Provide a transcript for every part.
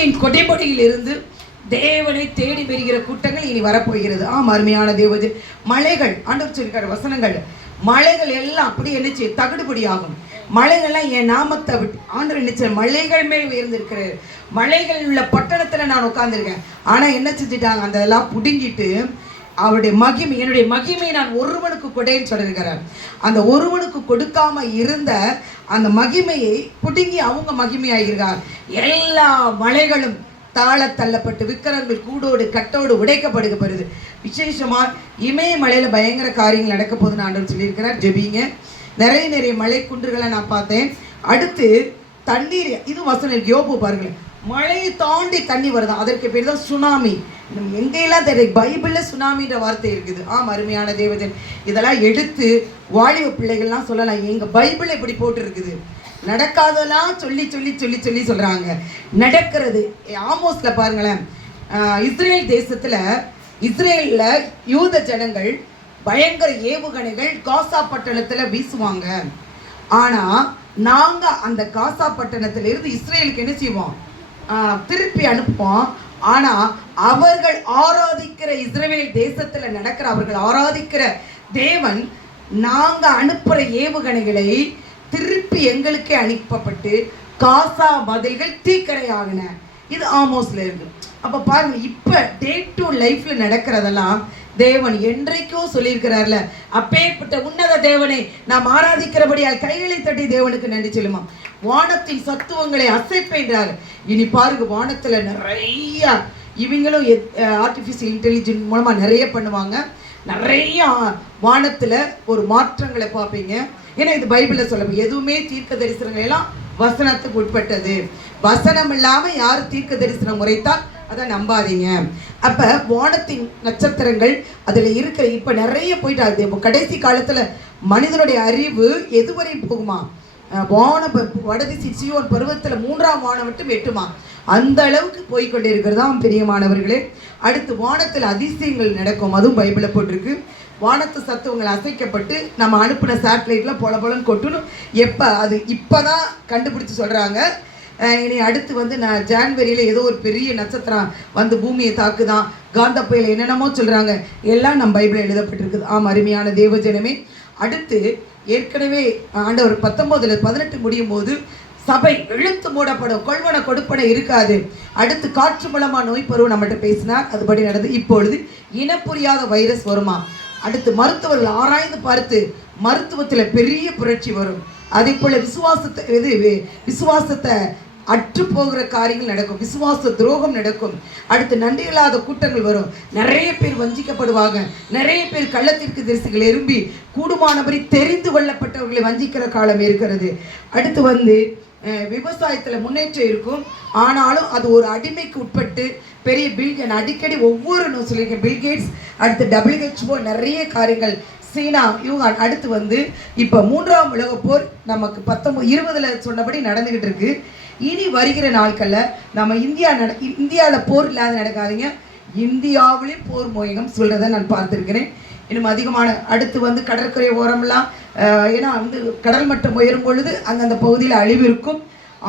பூமியின் கொடைமொழியில் இருந்து தேவனை தேடி வருகிற கூட்டங்கள் இனி வரப்போகிறது. அருமையான தேவது மலைகள் ஆண்டவர் சொல்லிருக்கிற வசனங்கள், மலைகள் எல்லாம் அப்படி என்னச்சு தகுடுபடி ஆகும். மலைகள்லாம் என் நாமத்தை விட்டு ஆண்டவர் நினைச்ச மலைகள் மேல் உயர்ந்திருக்கிறார். மலைகள் உள்ள பட்டணத்துல நான் உட்கார்ந்துருக்கேன். ஆனா என்ன செஞ்சுட்டாங்க, அந்த எல்லாம் புடுங்கிட்டு அவருடைய மகிமை, என்னுடைய மகிமையை நான் ஒருவனுக்கு கொடேன்னு சொல்லியிருக்கிறார். அந்த ஒருவனுக்கு கொடுக்காம இருந்த அந்த மகிமையை புடுங்கி அவங்க மகிமையாகிறார். எல்லா மலைகளும் தாழ தள்ளப்பட்டு விக்கிரங்கள் கூடோடு கட்டோடு உடைக்கப்படுகிறது. விசேஷமா இமயமலையில பயங்கர காரியங்கள் நடக்க போகுதுன்னு ஆண்டவர் சொல்லியிருக்கிறார். ஜெபிங்க. நிறைய மலை குன்றுகளை நான் பார்த்தேன். அடுத்து தண்ணீர், இது வசனம் யோபு பாருங்களேன், மழையை தாண்டி தண்ணி வருது. அதற்கு பேர் தான் சுனாமி. எங்கெல்லாம் தெரியும், பைபிளில் சுனாமின்ற வார்த்தை இருக்குது. அருமையான தேவதன், இதெல்லாம் எடுத்து வாலிப பிள்ளைகள்லாம் சொல்லலாம். எங்கள் பைபிள் இப்படி போட்டு இருக்குது. நடக்காதெல்லாம் சொல்லி சொல்லி சொல்லி சொல்லி சொல்கிறாங்க, நடக்கிறது. ஆமோஸில் பாருங்களேன், இஸ்ரேல் தேசத்தில் இஸ்ரேலில் யூத ஜனங்கள் பயங்கர ஏவுகணைகள் காசா பட்டணத்தில் வீசுவாங்க. ஆனால் நாங்கள் அந்த காசா பட்டணத்திலிருந்து இஸ்ரேலுக்கு என்ன செய்வோம், திருப்பி அனுப்புவோம். ஆனால் அவர்கள் ஆராதிக்கிற இஸ்ரவேல் தேசத்தில் நடக்கிற அவர்கள் ஆராதிக்கிற தேவன் நாங்கள் அனுப்புகிற ஏவுகணைகளை திருப்பி எங்களுக்கே அனுப்பப்பட்டு காசா மதில்கள் தீக்கரையாகின. இது ஆமோஸ்ல இருக்கு. அப்போ பாருங்க, இப்போ டே டு லைஃப்ல நடக்கிறதெல்லாம் தேவன் என்றைக்கோ சொல்லியிருக்கிறார்ல. அப்பேற்பட்ட உன்னத தேவனை நாம் ஆராதிக்கிறபடியால் கைகளை தட்டி தேவனுக்கு நன்றி சொல்லுமா. வானத்தின் சத்துவங்களை அசைப்பேன்றார். இனி பாருங்க, வானத்துல நிறைய இவங்களும் ஆர்டிஃபிஷியல் இன்டெலிஜென்ஸ் மூலமா நிறைய பண்ணுவாங்க. நிறைய வானத்துல ஒரு மாற்றங்களை பார்ப்பீங்க. ஏன்னா இது பைபிள்ல சொல்ல, எதுவுமே தீர்க்க தரிசனங்கள் எல்லாம் வசனத்துக்கு உட்பட்டது. வசனம் இல்லாம யார் தீர்க்க தரிசனம் முறைத்தால் அதை நம்பாதீங்க. அப்ப வானத்தின் நட்சத்திரங்கள் அதுல இருக்கிற இப்ப நிறைய போயிட்டாது. கடைசி காலத்துல மனிதனுடைய அறிவு எதுவரை போகுமா, வான வடதிசை சீயோன் பருவத்துல 3ஆம் வானம் விட்டு எட்டுமா, அந்த அளவுக்கு போய்கொண்டே இருக்கிறதா பிரியமானவர்களே. அடுத்து வானத்தில் அதிசயங்கள் நடக்கும், அதுவும் பைபிளை போட்டிருக்கு. வானத்து சத்துவங்கள் அசைக்கப்பட்டு நம்ம அனுப்பின சேட்டலைட்லாம் பொலன்னு கொட்டணும். எப்போ அது இப்போதான் கண்டுபிடிச்சி சொல்கிறாங்க. இனி அடுத்து வந்து நான் ஜான்வரியில் ஏதோ ஒரு பெரிய நட்சத்திரம் வந்து பூமியை தாக்குதான், காந்த புயல் என்னென்னமோ சொல்கிறாங்க. எல்லாம் நம்ம பைபிளில் எழுதப்பட்டிருக்குது. அருமையான தேவஜனமே. அடுத்து ஏற்கனவே ஆண்டவர் 19-18 முடியும் போது சபை இழுத்து மூடப்படும், கொள்வன கொடுப்பன இருக்காது. அடுத்து காற்று மூலமா நோய் பருவம் நம்மகிட்ட பேசினார், அதுபடி நடந்து. இப்பொழுது இனப்புரியாத வைரஸ் வருமா. அடுத்து மருத்துவர்கள் ஆராய்ந்து பார்த்து மருத்துவத்தில் பெரிய புரட்சி வரும். அதே போல விசுவாசத்தை அற்று போகிற காரியங்கள் நடக்கும், விசுவாச துரோகம் நடக்கும். அடுத்து நன்றி இல்லாத கூட்டங்கள் வரும், நிறைய பேர் வஞ்சிக்கப்படுவாங்க, நிறைய பேர் கள்ளத்திற்கு தரிசிகள் எறும்பி கூடுமானபடி தெரிந்து கொள்ளப்பட்டவர்களை வஞ்சிக்கிற காலம் இருக்கிறது. அடுத்து வந்து விவசாயத்தில் முன்னேற்றம் இருக்கும். ஆனாலும் அது ஒரு அடிமைக்கு உட்பட்டு பெரிய பில்கேட் அடிக்கடி ஒவ்வொரு சொல்லியிருக்கேன், பில்கேட்ஸ், அடுத்து WHO, நிறைய காரியங்கள், சீனா, இவங்க. அடுத்து வந்து இப்போ 3ஆம் உலக போர் நமக்கு 1920 சொன்னபடி நடந்துகிட்டு இருக்கு. இனி வருகிற நாட்களில் நம்ம இந்தியாவில் போர் இல்லாத நடக்காதீங்க, இந்தியாவிலேயும் போர் மோயகம் சொல்கிறத நான் பார்த்துருக்கிறேன். இன்னும் அதிகமான அடுத்து வந்து கடற்கரை ஓரம்லாம், ஏன்னா வந்து கடல் மட்டம் உயரும் பொழுது அந்தந்த பகுதியில் அழிவு இருக்கும்.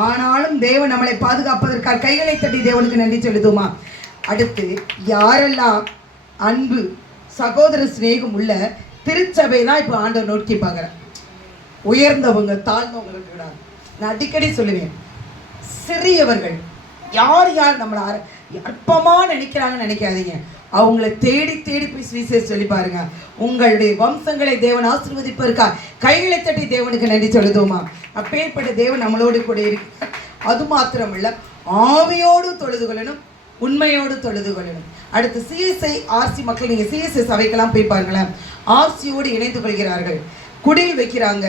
ஆனாலும் தேவன் நம்மளை பாதுகாப்பதற்காக கைகளை தட்டி தேவனுக்கு நன்றி செலுத்துமா. அடுத்து யாரெல்லாம் அன்பு சகோதர சிநேகம் உள்ள திருச்சபை தான் இப்போ ஆண்டவர் நோக்கி பார்க்குறேன். உயர்ந்தவங்க தாழ்ந்தவங்க இருக்கிறாங்க. நான் அடிக்கடி சொல்லுவேன், சிறியவர்கள் யார் நம்மளை அற்பமா நினைக்கிறாங்கன்னு நினைக்காதீங்க. அவங்கள தேடி தேடி போய் சுவிசேஷம் சொல்லி பாருங்க. உங்களுடைய வம்சங்களை தேவன் ஆசீர்வதிப்பதற்கா கைகளை தட்டி தேவனுக்கு நன்றி சொல்லுதோமா. அப்பேற்பட்ட தேவன் நம்மளோடு கூட இருக்கு. அது மாத்திரம் இல்ல, ஆவியோடு தொழுது கொள்ளணும், உண்மையோடு தொழுது கொள்ளணும். அடுத்து CSI RC மக்கள், நீங்க CSI சபைக்கெல்லாம் போய் பாருங்களேன், RCயோடு இணைந்து கொள்கிறார்கள், குடில் வைக்கிறாங்க,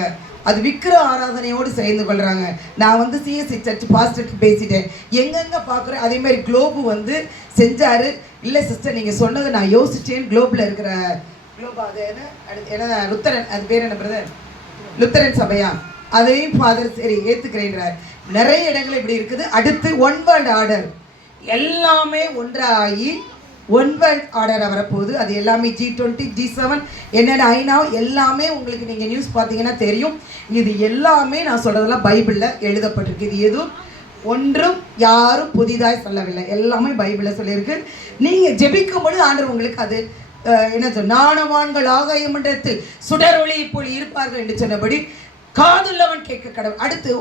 அது விக்கிர ஆராதனையோடு சேர்ந்து கொள்கிறாங்க. நான் வந்து CSI சர்ச் பாஸ்டருக்கு பேசிட்டேன், எங்கெங்கே பார்க்குறேன். அதே மாதிரி குளோபு வந்து செஞ்சார். இல்லை சிஸ்டர் நீங்கள் சொன்னதை நான் யோசிச்சேன், குளோபில் இருக்கிற குளோபா அது என்ன லுத்தரன், அது பேர் என்ன பிரதர், லுத்தரன் சபையா, அதையும் ஃபாதர் சரி ஏற்றுக்கிறேன்றார். நிறைய இடங்கள் இப்படி இருக்குது. அடுத்து ஒன் வேர்ல்ட் ஆர்டர், எல்லாமே ஒன்றாகி ஒன் வேர்ல்ட் ஆர்டர் வரப்போகுது. அது எல்லாமே G20 G7 என்னென்ன ஐநா எல்லாமே உங்களுக்கு நீங்கள் நியூஸ் பார்த்தீங்கன்னா தெரியும். இது எல்லாமே நான் சொல்கிறதெல்லாம் பைபிளில் எழுதப்பட்டிருக்கு. இது எதுவும் ஒன்றும் யாரும் புதிதாய் சொல்லவில்லை, எல்லாமே பைபிளில் சொல்லியிருக்கு. நீங்கள் ஜெபிக்கும் பொழுது ஆண்டவர் உங்களுக்கு அது என்ன சொல், ஞானவான்கள் ஆகாயமண்டலத்தில் சுடரொளி போல் இருப்பார்கள் என்று சொன்னபடி காதுள்ளவன் கேட்க கடவுள். அடுத்து